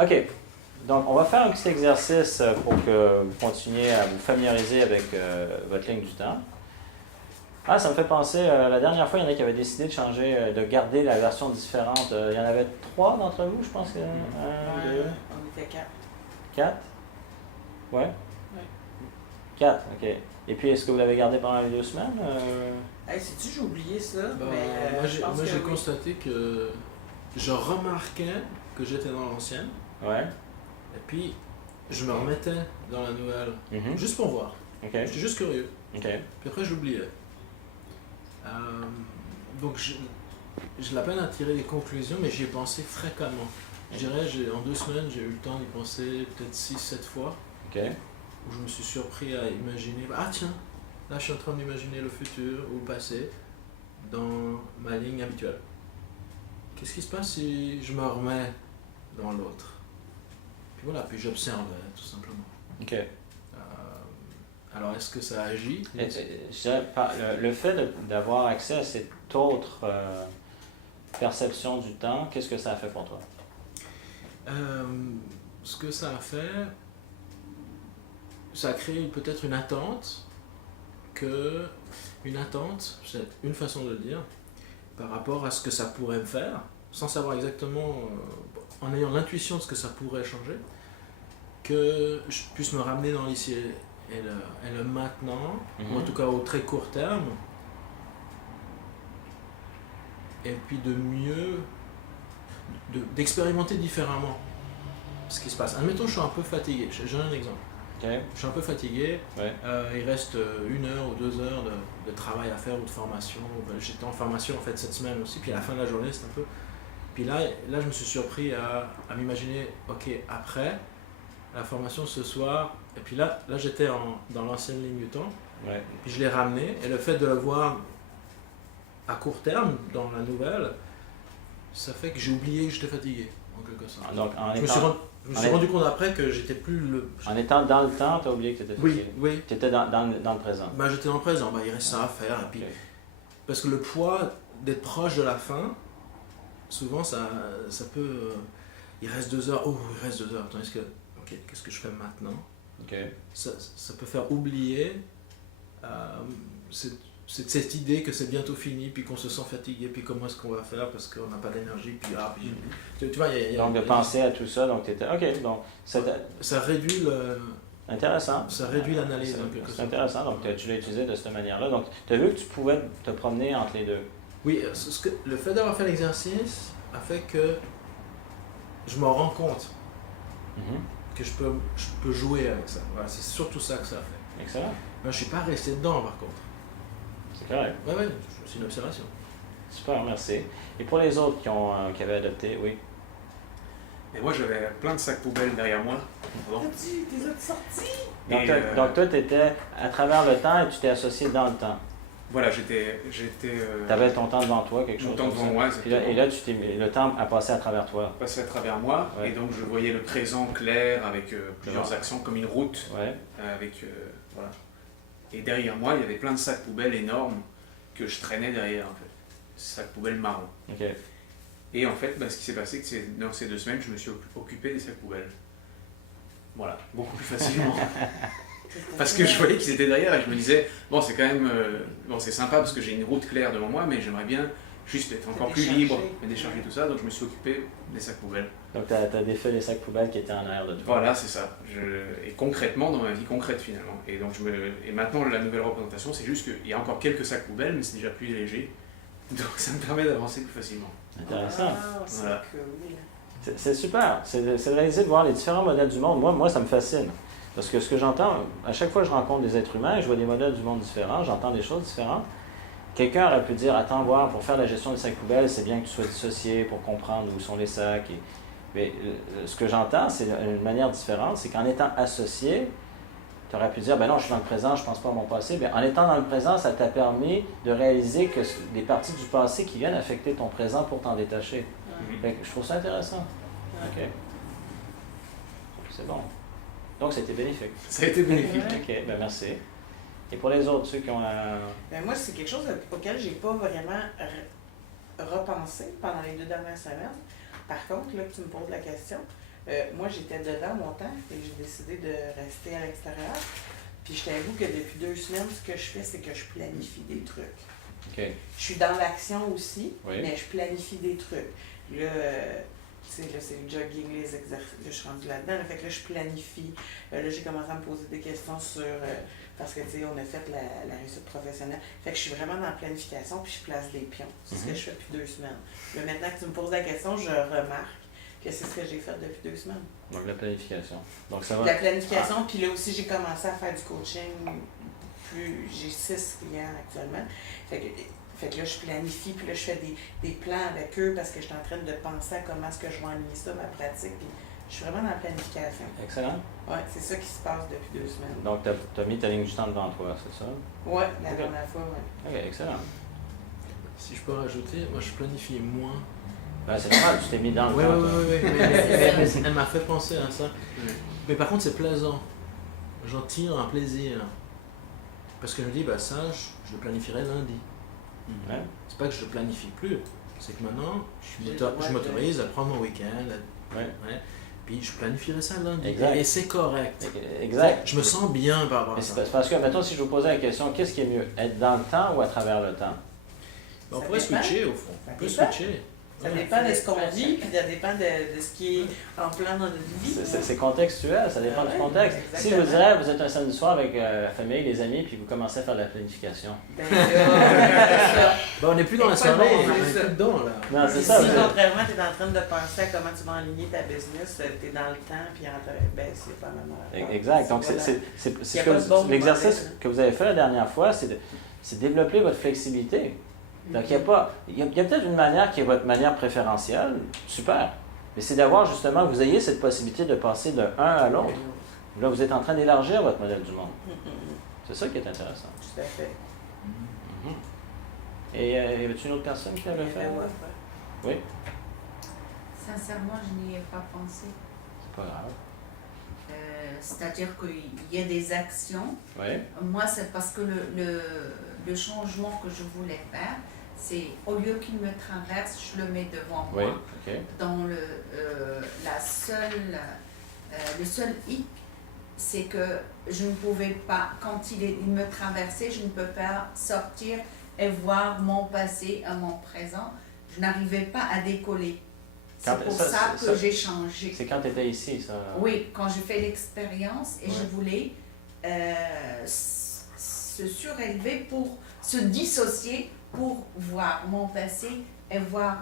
OK. Donc, on va faire un petit exercice pour que vous continuiez à vous familiariser avec votre ligne du temps. Ah, ça me fait penser, la dernière fois, il y en a qui avaient décidé de changer, de garder la version différente. Il y en avait 3 d'entre vous, je pense. 1, 2, on était 4. 4? Ouais? Oui. 4, OK. Et puis, est-ce que vous l'avez gardé pendant les 2 semaines? Hey, sais-tu, j'ai oublié ça, Ben, mais moi j'ai constaté que je remarquais que j'étais dans l'ancienne, Ouais. et puis je me remettais dans la nouvelle, Mhm. juste pour voir. OK. J'étais juste curieux. OK. Puis après, j'oubliais. Donc, j'ai la peine à tirer des conclusions, mais j'y ai pensé fréquemment. Je dirais, en 2 semaines, j'ai eu le temps d'y penser peut-être 6-7 fois, OK. où je me suis surpris à imaginer, ah tiens, là je suis en train d'imaginer le futur ou le passé dans ma ligne habituelle. Qu'est-ce qui se passe si je me remets dans l'autre? Puis voilà, puis j'observe tout simplement. OK. Alors, est-ce que ça agit? Je dirais, le fait d'avoir accès à cette autre perception du temps, qu'est-ce que ça a fait pour toi? Ce que ça a fait, ça a créé peut-être une attente, c'est une façon de le dire, par rapport à ce que ça pourrait me faire, sans savoir exactement, en ayant l'intuition de ce que ça pourrait changer, que je puisse me ramener dans l'ici et le maintenant, ou en tout cas au très court terme, et puis d'expérimenter différemment ce qui se passe. Admettons, je suis un peu fatigué, j'ai un exemple. Okay. Je suis un peu fatigué, Ouais. Il reste 1 heure ou 2 heures de travail à faire ou de formation. J'étais en formation en fait cette semaine aussi, puis à la fin de la journée c'est un peu... Puis là je me suis surpris à m'imaginer, ok, après la formation ce soir, et puis là j'étais dans l'ancienne ligne du temps, Ouais. puis je l'ai ramené, et le fait de le voir à court terme dans la nouvelle, ça fait que j'ai oublié que j'étais fatigué, en quelque sorte. Donc, Je me suis rendu compte après que j'étais plus le... En étant dans le temps, tu as oublié que tu étais fatigué. Oui. Tu étais dans le présent. Ben, j'étais dans le présent, il reste ça à faire. Et puis, Okay. parce que le poids d'être proche de la fin, souvent ça peut... il reste 2 heures, il reste 2 heures, tandis que, ok, qu'est-ce que je fais maintenant? Okay. Ça peut faire oublier cette idée que c'est bientôt fini, puis qu'on se sent fatigué, puis comment est-ce qu'on va faire parce qu'on n'a pas d'énergie, puis tu vois, donc de penser à tout ça, donc tu étais... OK, donc... Ça réduit le... Intéressant. Ça réduit l'analyse en quelque sorte. C'est intéressant, donc tu l'as utilisé de cette manière-là. Donc tu as vu que tu pouvais te promener entre les deux. Oui, le fait d'avoir fait l'exercice a fait que je me rends compte que je peux jouer avec ça. Voilà, c'est surtout ça que ça a fait. Excellent. Mais je suis pas resté dedans par contre. C'est correct. Oui, c'est une observation. Super, merci. Et pour les autres qui avaient adopté, oui. Et moi, j'avais plein de sacs poubelles derrière moi. T'es sorti? Donc toi, tu étais à travers le temps et tu t'es associé dans le temps. Voilà, j'étais. Tu avais ton temps devant toi, quelque chose. Mon temps devant moi, exactement. Et là, le temps a passé à travers toi. Passé à travers moi, Ouais. et donc je voyais le présent clair avec plusieurs accents, comme une route. Ouais. Voilà. Et derrière moi, il y avait plein de sacs poubelles énormes que je traînais derrière, en fait. Sacs poubelles marrons. OK. Et en fait, ce qui s'est passé, c'est que dans ces 2 semaines, je me suis occupé des sacs poubelles. Voilà, beaucoup plus facilement. Parce que je voyais qu'ils étaient derrière et je me disais, bon, c'est quand même... c'est sympa parce que j'ai une route claire devant moi, mais j'aimerais bien juste être encore plus libre, me décharger tout ça, donc je me suis occupé des sacs poubelles. Donc tu as défait les sacs poubelles qui étaient en arrière de toi. Voilà, c'est ça. Et concrètement, dans ma vie concrète finalement. Et donc et maintenant, la nouvelle représentation, c'est juste qu'il y a encore quelques sacs poubelles, mais c'est déjà plus léger. Donc ça me permet d'avancer plus facilement. Intéressant. Voilà. C'est super. C'est de réaliser de voir les différents modèles du monde. Moi, ça me fascine. Parce que ce que j'entends, à chaque fois que je rencontre des êtres humains, je vois des modèles du monde différents, j'entends des choses différentes. Quelqu'un aurait pu dire, attends, voir, pour faire la gestion des sacs poubelles, c'est bien que tu sois dissocié pour comprendre où sont les sacs. Mais ce que j'entends, c'est une manière différente, c'est qu'en étant associé, tu aurais pu dire, ben non, je suis dans le présent, je ne pense pas à mon passé. Bien, en étant dans le présent, ça t'a permis de réaliser que des parties du passé qui viennent affecter ton présent pour t'en détacher. Fait que je trouve ça intéressant. OK. C'est bon. Donc, c'était bénéfique. Ça a été bénéfique. OK, ben merci. Et pour les autres, ceux qui ont... Ben moi, c'est quelque chose auquel j'ai pas vraiment repensé pendant les 2 dernières semaines. Par contre, là, que tu me poses la question, moi, j'étais dedans longtemps et j'ai décidé de rester à l'extérieur. Puis je t'avoue que depuis 2 semaines, ce que je fais, c'est que je planifie des trucs. OK. Je suis dans l'action aussi, Oui. mais je planifie des trucs. Là, tu sais, là, c'est le jogging, les exercices, je suis rendue là-dedans. Là, fait que là, je planifie. Là, j'ai commencé à me poser des questions sur... parce que, tu sais, on a fait la réussite professionnelle. Fait que je suis vraiment dans la planification, puis je place des pions. C'est ce que je fais depuis 2 semaines. Là, maintenant que tu me poses la question, je remarque que c'est ce que j'ai fait depuis 2 semaines. Donc, la planification. Donc, ça va. La planification, puis là aussi, j'ai commencé à faire du coaching. J'ai 6 clients actuellement. Fait que là, je planifie, puis là, je fais des plans avec eux parce que je suis en train de penser à comment est-ce que je vais aligner ça, ma pratique. Puis je suis vraiment dans la planification. Excellent. Oui, c'est ça qui se passe depuis 2 semaines. Donc, tu as mis ta ligne du temps devant toi, c'est ça? Oui, la Ok. dernière fois, oui. OK, excellent. Si je peux rajouter, moi je planifie moins. Ben, c'est normal, tu t'es mis dans le Oui, temps. oui, toi. oui, mais elle m'a fait penser à ça. Mais par contre, c'est plaisant. J'en tire un plaisir. Parce que je me dis, bah ça, je le planifierai lundi. Ouais. C'est pas que je le planifie plus, c'est que maintenant, J'ai le droit je de- m'autorise à prendre mon week-end, Ouais. puis je planifierai ça lundi. Exact. Et c'est correct. Exact. Je me sens bien par rapport à Mais ça. c'est parce que, mettons, si je vous posais la question, qu'est-ce qui est mieux, être dans le temps ou à travers le temps? On Ça pourrait dépend. switcher au fond. Ça On peut dépend. switcher. Ça Ouais. dépend de ce qu'on vit, puis ça dépend de ce qui est en plan dans notre vie. C'est contextuel, ça dépend Ah du ouais, contexte. Si je vous exactement. dirais, vous êtes un samedi soir avec la famille, les amis, puis vous commencez à faire de la planification. Ben là, Bah, on n'est plus dans la C'est pas soirée, bon, on c'est est ça. plus dedans là. Non, c'est si ça. contrairement, tu es en train de penser à comment tu vas aligner ta business, tu es dans le temps, puis ben, c'est pas la même. Exact. Donc, Voilà. c'est Il y ce a pas de bon que l'exercice modèle. que vous avez fait la dernière fois, c'est de développer votre flexibilité. Donc, il y a peut-être une manière qui est votre manière préférentielle, super. Mais c'est d'avoir justement que vous ayez cette possibilité de passer de un à l'autre. Là, vous êtes en train d'élargir votre modèle du monde. C'est ça qui est intéressant. Tout à fait. Et y avait-tu une autre personne qui avait fait? Oui, Sincèrement, je n'y ai pas pensé. c'est pas grave. C'est-à-dire qu'il y a des actions. Oui, Moi, c'est parce que le changement que je voulais faire, c'est au lieu qu'il me traverse, je le mets devant oui, moi. ok. Dans le seul hic, c'est que je ne pouvais pas, quand il me traversait, je ne peux pas sortir et voir mon passé et mon présent. Je n'arrivais pas à décoller. Quand- C'est pour ça, ça c'est- que ça- j'ai changé. C'est quand tu étais ici, ça? Oui, quand j'ai fait l'expérience et Ouais. je voulais se surélever pour se dissocier, pour voir mon passé et voir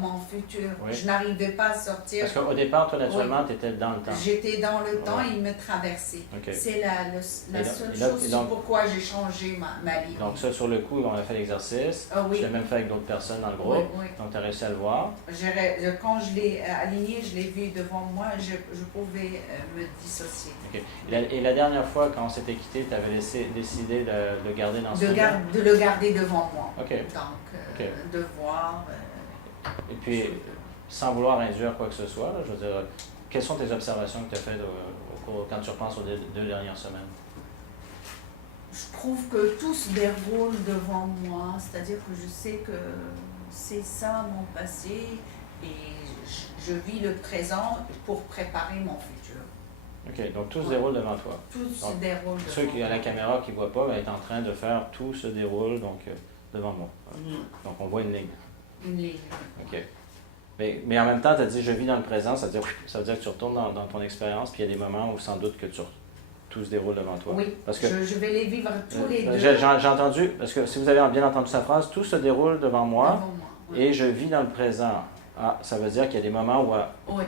mon futur. Oui. Je n'arrivais pas à sortir. Parce qu'au départ, toi, naturellement, tu étais dans le temps. J'étais dans le temps Ouais. et il me traversait. Ok. C'est la Et donc- seule et donc- chose et donc- pourquoi j'ai changé ma ligne. Donc ça, sur le coup, on a fait l'exercice. Ah oui. Tu l'as même fait avec d'autres personnes dans le Oui, groupe. oui. Donc, tu as réussi à le voir. Quand je l'ai aligné, je l'ai vu devant moi, je pouvais me dissocier. OK. Et la dernière fois, quand on s'était quitté, tu avais décidé de le garder dans ce De le garder devant moi. OK. Donc, Ok. de voir. Et puis, sans vouloir induire quoi que ce soit, là, je veux dire, quelles sont tes observations que tu as faites quand tu repenses aux 2 dernières semaines? Je trouve que tout se déroule devant moi, c'est-à-dire que je sais que c'est ça mon passé et je vis le présent pour préparer mon futur. OK. Donc, tout se Ouais. déroule devant toi. Tout se Donc, déroule devant Ceux qui à la moi. caméra qui ne voient pas, ben, est en train de faire tout se déroule donc devant moi. Donc, on voit une ligne. Une ligne. OK. Mais en même temps, tu as dit je vis dans le présent, ça veut dire que tu retournes dans ton expérience, puis il y a des moments où sans doute que tout se déroule devant toi. Oui, Parce que je vais les vivre tous les deux j'ai entendu, parce que si vous avez bien entendu sa phrase, tout se déroule devant moi devant moi. Oui. et je vis dans le présent. Ah, ça veut dire qu'il y a des moments où Oui.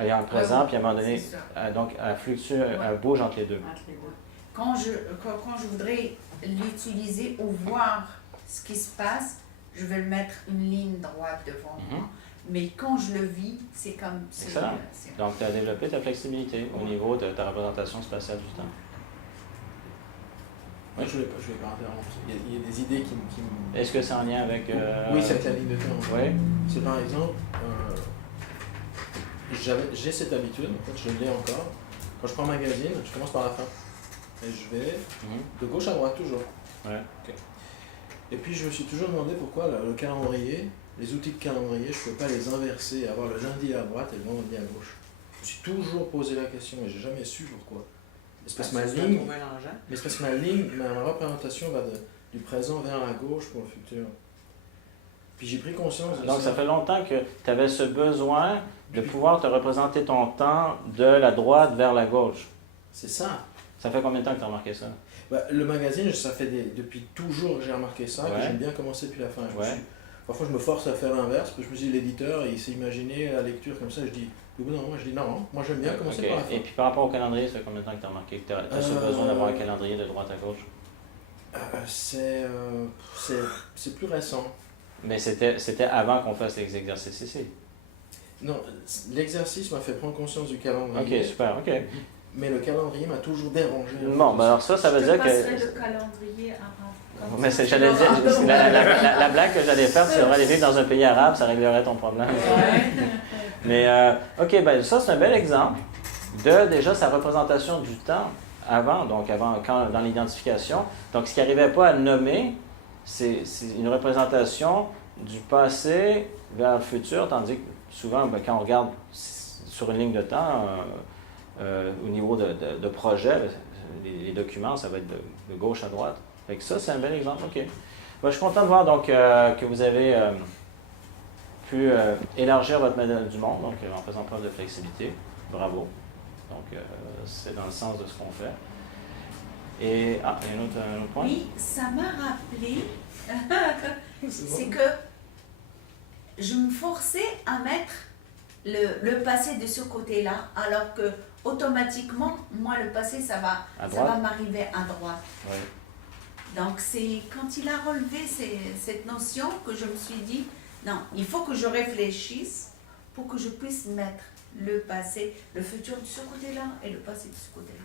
elle est en présent, puis à un moment donné, C'est ça. donc elle fluctue, elle bouge entre les deux. Quand je voudrais l'utiliser ou voir ce qui se passe, je vais le mettre une ligne droite devant Mhm. moi. Mais quand je le vis, c'est comme... Excellent. Donc tu as développé ta flexibilité au niveau de ta représentation spatiale du temps. Moi, je ne vais pas interrompre. Il y a des idées qui me... Est-ce que c'est en lien avec... Oui, c'est avec la ligne de temps. Oui. C'est par exemple, j'ai cette habitude, en fait, je l'ai encore. Quand je prends un magazine, je commence par la fin. Et je vais Mhm. de gauche à droite, toujours. Ouais. Et puis je me suis toujours demandé pourquoi le calendrier les outils de calendrier, je ne peux pas les inverser, avoir le lundi à droite et le vendredi à gauche. Je me suis toujours posé la question et j'ai jamais su pourquoi. Mais c'est parce que ma ligne, ma représentation va du présent vers la gauche pour le futur. Puis j'ai pris conscience de Donc ça fait longtemps que tu avais ce besoin de pouvoir te représenter ton temps de la droite vers la gauche. C'est ça. Ça fait combien de temps que tu as remarqué ça? Bah, le magazine, ça fait depuis toujours que j'ai remarqué ça, Ouais. que j'aime bien commencer depuis la fin. Ouais. Parfois je me force à faire l'inverse, parce que je me dis l'éditeur, il s'est imaginé la lecture comme ça, je dis, non, moi je dis non, moi j'aime bien commencer Ok. par la fin. Et puis par rapport au calendrier, ça fait combien de temps que tu as remarqué que tu as ce besoin d'avoir un calendrier de droite à gauche? C'est plus récent. Mais c'était avant qu'on fasse les exercices ici. Non, l'exercice m'a fait prendre conscience du calendrier. Ok, super, ok. Mais le calendrier m'a toujours dérangé. Bon, ben alors ça veut dire que... Je te passerai le calendrier avant. Mais j'allais dire, la blague que j'allais faire, c'est aller vivre dans un pays arabe, ça réglerait ton problème. Ouais. Mais, ok, ben ça c'est un bel exemple de déjà sa représentation du temps avant, donc dans l'identification. Donc ce qui n'arrivait pas à le nommer, c'est une représentation du passé vers le futur, tandis que souvent, ben, quand on regarde sur une ligne de temps, au niveau de projet, les documents, ça va être de gauche à droite. Fait que ça, c'est un bel exemple. OK. Ben, je suis content de voir donc, que vous avez pu élargir votre modèle du monde, donc en faisant preuve de flexibilité. Bravo. Donc, c'est dans le sens de ce qu'on fait. Et, il y a un autre point? Oui, ça m'a rappelé, c'est que je me forçais à mettre le passé de ce côté-là, alors que automatiquement, moi, le passé, ça va m'arriver à droite. Oui. Donc, c'est quand il a relevé cette notion que je me suis dit, non, il faut que je réfléchisse pour que je puisse mettre le passé, le futur de ce côté-là et le passé de ce côté-là.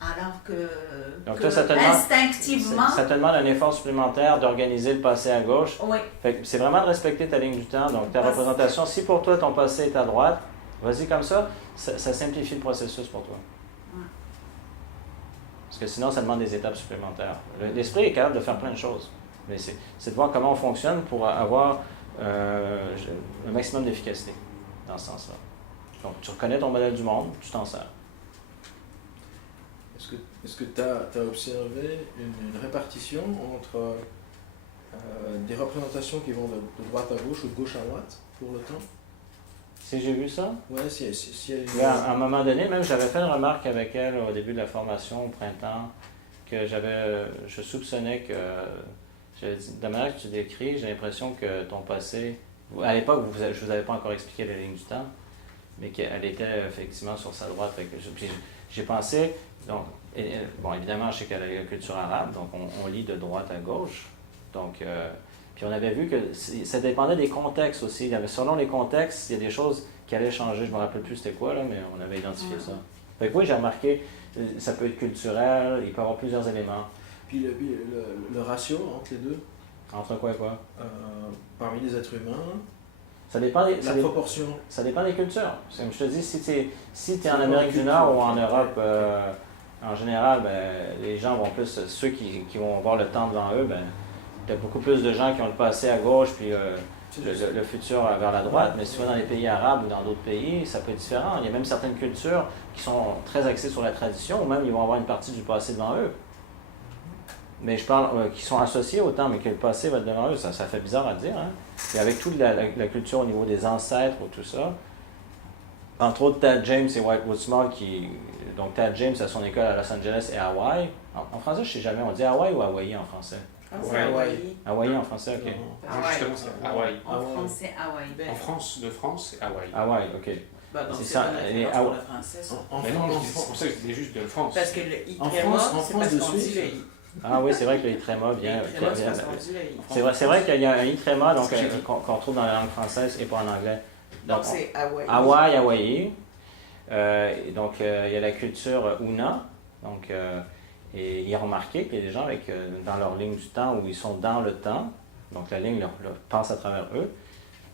Alors Donc, que toi, ça te demande, instinctivement... ça te demande un effort supplémentaire d'organiser le passé à gauche. Oui. Fait que c'est vraiment de respecter ta ligne du temps, donc ta représentation. Si pour toi, ton passé est à droite, vas-y comme ça, ça simplifie le processus pour toi. Parce que sinon, ça demande des étapes supplémentaires. L'esprit est capable de faire plein de choses. Mais c'est de voir comment on fonctionne pour avoir le maximum d'efficacité dans ce sens-là. Donc, tu reconnais ton modèle du monde, tu t'en sers. Est-ce que tu as observé une répartition entre des représentations qui vont de droite à gauche ou de gauche à droite pour le temps? Si j'ai vu ça? Oui, si elle Mais à un moment donné, même j'avais fait une remarque avec elle au début de la formation, au printemps, que je soupçonnais que, j'avais dit, de la manière que tu décris, j'ai l'impression que ton passé, à l'époque, je ne vous avais pas encore expliqué la ligne du temps, mais qu'elle était effectivement sur sa droite. Puis j'ai pensé, donc, bon, évidemment, je sais qu'elle a la culture arabe, donc on lit de droite à gauche. Donc, puis on avait vu que ça dépendait des contextes aussi. Selon les contextes, il y a des choses qui allaient changer. Je ne me rappelle plus c'était quoi, là, mais on avait identifié ça. Fait que oui, j'ai remarqué, ça peut être culturel, il peut y avoir plusieurs éléments. Puis le ratio entre les deux? Entre quoi et quoi? Parmi les êtres humains, Ça dépend des, proportion. Ça dépend des cultures. Comme je te dis, si tu es en Amérique du Nord ou en Europe, en général, ben, les gens vont plus, ceux qui vont avoir le temps devant eux, ben, il y a beaucoup plus de gens qui ont le passé à gauche puis le futur vers la droite. Mais si tu vas dans les pays arabes ou dans d'autres pays, ça peut être différent. Il y a même certaines cultures qui sont très axées sur la tradition, ou même ils vont avoir une partie du passé devant eux. Mais je parle qui sont associés au temps, mais que le passé va être devant eux, ça fait bizarre à dire. Hein? Et avec toute la culture au niveau des ancêtres ou tout ça, entre autres Tad James et White Woodsmall, donc Tad James a son école à Los Angeles et à Hawaï. En français, je ne sais jamais, on dit Hawaï ou Hawaii en français? Hawaï. Hawaï en français, ok. Justement, c'est Hawaï. En français, Hawaï. En France, de France, c'est Hawaï. Hawaï, ok. Bah, donc C'est c'est ça, pas les pour le français, ça. Mais non, c'est pour ça que je disais juste de France. Parce que le i En tréma, France, c'est parce de qu'on dit Suisse. le i. Ah oui, c'est vrai que le tréma Le vient. i tréma, c'est parce qu'on dit le i. C'est vrai qu'il y a un i-tréma qu'on trouve dans la langue française et pas en anglais. Donc c'est Hawaï. Hawaï, Hawaii. Donc il y a la culture Una. Donc, et il a remarqué qu'il y a des gens dans leur ligne du temps où ils sont dans le temps, donc la ligne leur passe à travers eux,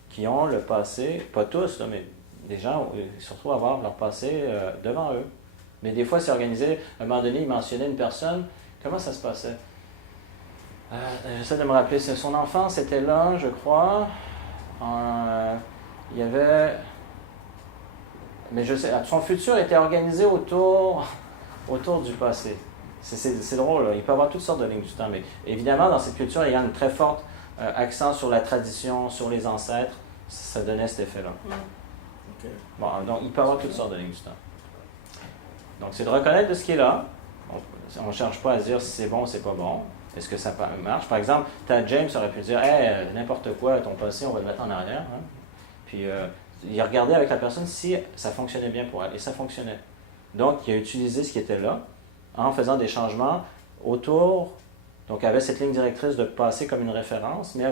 qui ont le passé, pas tous, là, mais des gens, surtout avoir leur passé devant eux. Mais des fois, c'est organisé. À un moment donné, il mentionnait une personne. Comment ça se passait? J'essaie de me rappeler, son enfance était là, je crois. Il y avait... Mais je sais, son futur était organisé autour du passé. C'est drôle, là. Il peut y avoir toutes sortes de lignes du temps, mais évidemment, dans cette culture, il y a un très fort accent sur la tradition, sur les ancêtres. Ça donnait cet effet-là. Ok. Bon, donc, il peut y avoir toutes sortes de lignes du temps. Donc, c'est de reconnaître de ce qui est là. On ne cherche pas à dire si c'est bon ou c'est pas bon. Est-ce que ça marche? Par exemple, James aurait pu dire « Hey, n'importe quoi, ton passé, on va le mettre en arrière. Hein? » Puis, il a regardé avec la personne si ça fonctionnait bien pour elle. Et ça fonctionnait. Donc, il a utilisé ce qui était là en faisant des changements autour. Donc, avec cette ligne directrice de passé comme une référence, mais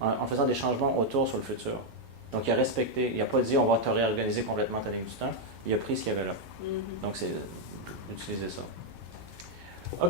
en faisant des changements autour sur le futur. Donc, il a respecté. Il n'a pas dit « On va te réorganiser complètement ta ligne du temps. » Il a pris ce qu'il y avait là. Donc, c'est d'utiliser ça.